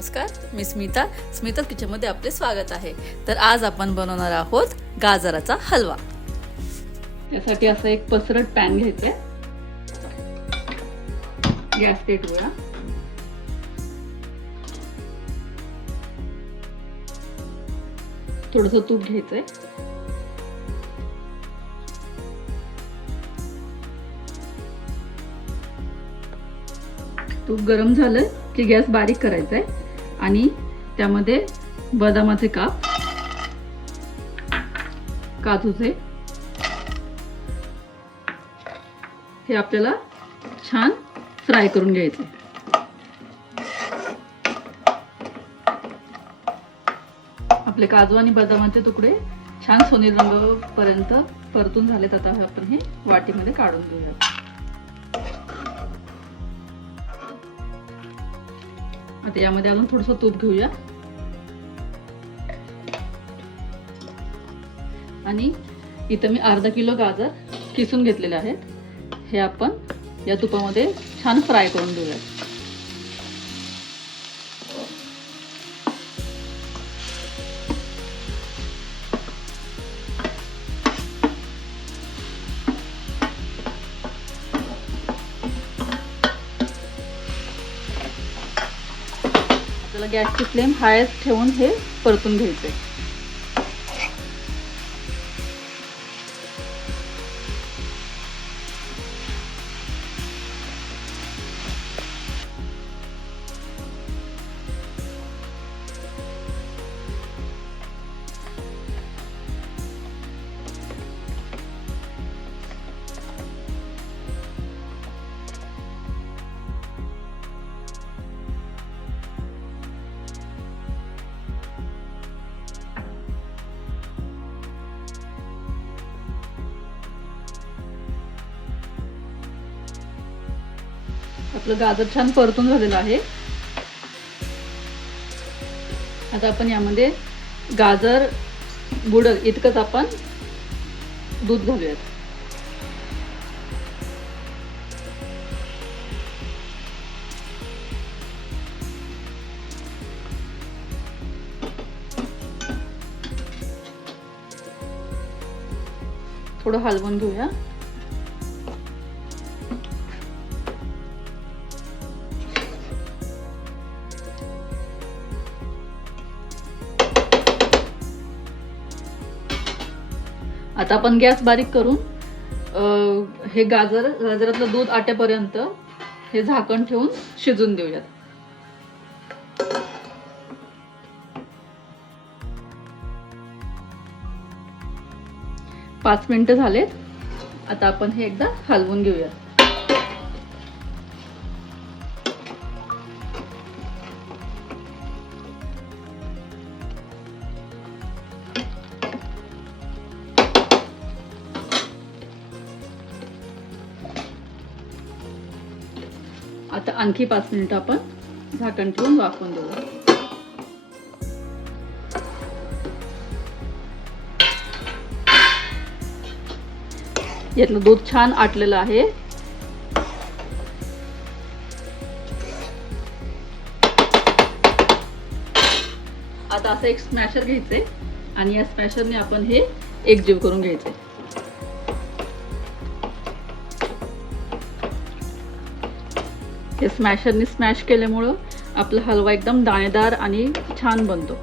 नमस्कार मी स्मिता. स्मिता किचनमध्ये आपले स्वागत आहे. तर आज आपण बनवणार आहोत गाजराचा हलवा. त्यासाठी असं एक पसरट पॅन घ्यायचे. गॅस पेटवूया थोडस तूप घ्यायचंय. तूप गरम झालं की गॅस बारीक करायचा आहे आणि त्यामध्ये बदामाचे काप काजूचे. हे आपल्याला छान फ्राय करून घ्यायचे. आपले काजू आणि बदामाचे तुकडे छान सोनेरी रंगापर्यंत परतून झालेत. आता आपण हे वाटीमध्ये काढून घेऊया आता यामध्ये अजून थोडस तूप घेऊया. आणि इथं मी अर्धा किलो गाजर किसून घेतलेले आहेत. हे आपण या तुपामध्ये छान फ्राय करून घेऊयात. आपल्याला गॅसची फ्लेम हायस्ट ठेवून हे परतून घ्यायचं आहे आपलं गाजर छान परतून झालेलं आहे. आता आपण यामध्ये गाजर बुडल इतकंच आपण दूध घालूयात. थोडं हलवून घेऊया. आता आपण गॅस बारीक करून हे गाजर गाजरातलं दूध आटेपर्यंत हे झाकण ठेवून शिजून देऊयात. पाच मिनिटं झालेत. आता आपण हे एकदा हलवून घेऊया आता आणखी पाच मिनिट आपण झाकण ठेवून वाफवून देऊ. यातलं दूध छान आटलेलं आहे. आता असं एक स्मॅशर घ्यायचंय आणि या स्मॅशरने आपण हे एकजीव करून घ्यायचे हे स्मॅशरने स्मॅश केल्यामुळं आपला हलवा एकदम दाणेदार आणि छान बनतो.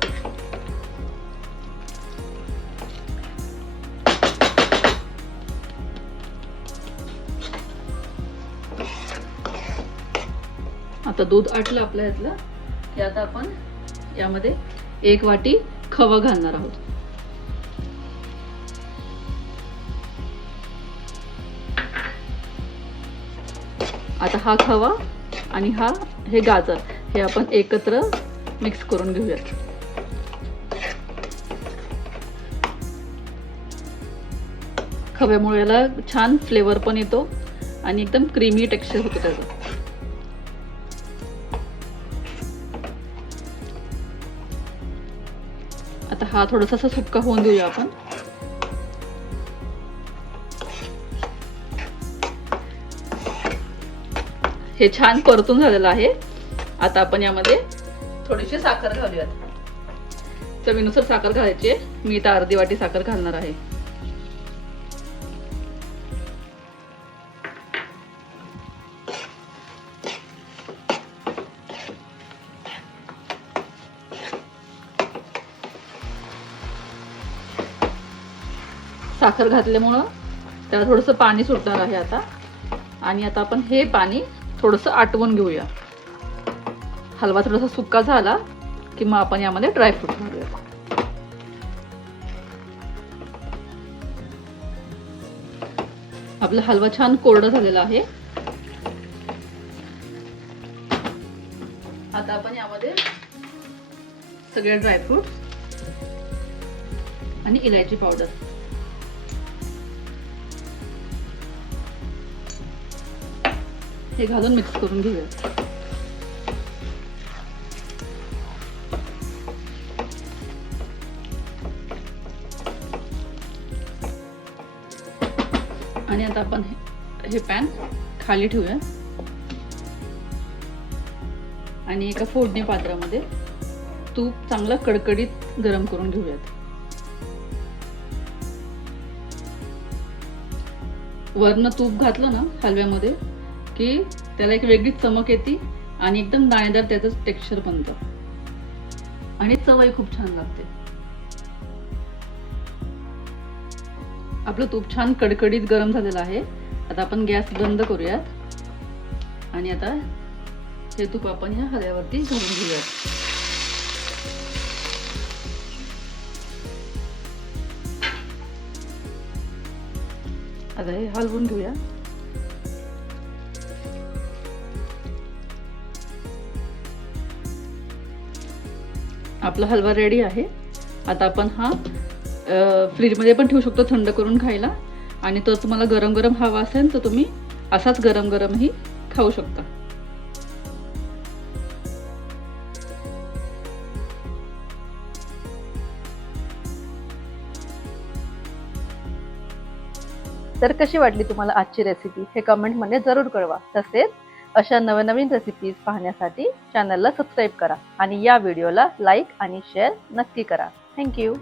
आता दूध आटलं आपल्या ह्यातलं. की आता आपण यामध्ये एक वाटी खवा घालणार आहोत. आता हा खवा आणि हा हे गाजर. हे आपण एकत्र मिक्स करून घेऊयात. खव्यामुळे याला छान फ्लेवर पण येतो आणि एकदम क्रीमी टेक्स्चर होतो त्याचं. आता हा थोडासा असा सुक्का होऊन देऊया आपण. हे छान परतून झालेलं आहे. आता आपण यामध्ये थोडीशी साखर घालूयात. चवीनुसार साखर घालायची मी इथं अर्धी वाटी साखर घालणार आहे. साखर घातल्यामुळं त्याला थोडंसं पाणी सुटणार आहे आता. आणि आता आपण हे पाणी थोडंसं आटवून घेऊया. हलवा थोडासा सुका झाला की मग आपण यामध्ये ड्रायफ्रूट घालूया आपला हलवा छान कोरडा झालेला आहे. आता आपण यामध्ये सगळे ड्रायफ्रूट आणि इलायची पावडर हे घालून मिक्स करून घेऊया. आणि आता आपण हे- हे पॅन खाली ठेवूया. आणि एका फोडणी पात्रामध्ये तूप चांगलं कडकडीत गरम करून घेऊयात. वरनं तूप घातलं ना हलव्यामध्ये की त्याला एक वेगळीच चमक येते आणि एकदम दाणेदार त्याचं टेक्स्चर बनतं आणि चवही खूप छान लागते. आपलं तूप छान कडकडीत गरम झालेलं आहे. आता आपण गॅस बंद करूयात. आणि आता हे तूप आपण ह्या हलव्यावरती घालून घेऊयात. आता हे हलवून घेऊया. आपला हलवा रेडी आहे. आता आपण हा फ्रीजमध्ये पण ठेवू शकतो थंड करून खायला. आणि तो तुम्हाला गरम गरम हवा असेल तर तुम्ही असाच गरम गरमही खाऊ शकता. तर कशी वाटली तुम्हाला आजची रेसिपी हे कमेंटमध्ये जरूर कळवा. तसेच अशा नवनवीन रेसिपीज पाहण्यासाठी चॅनलला सबस्क्राईब करा आणि या व्हिडिओला लाईक आणि शेअर नक्की करा. थँक्यू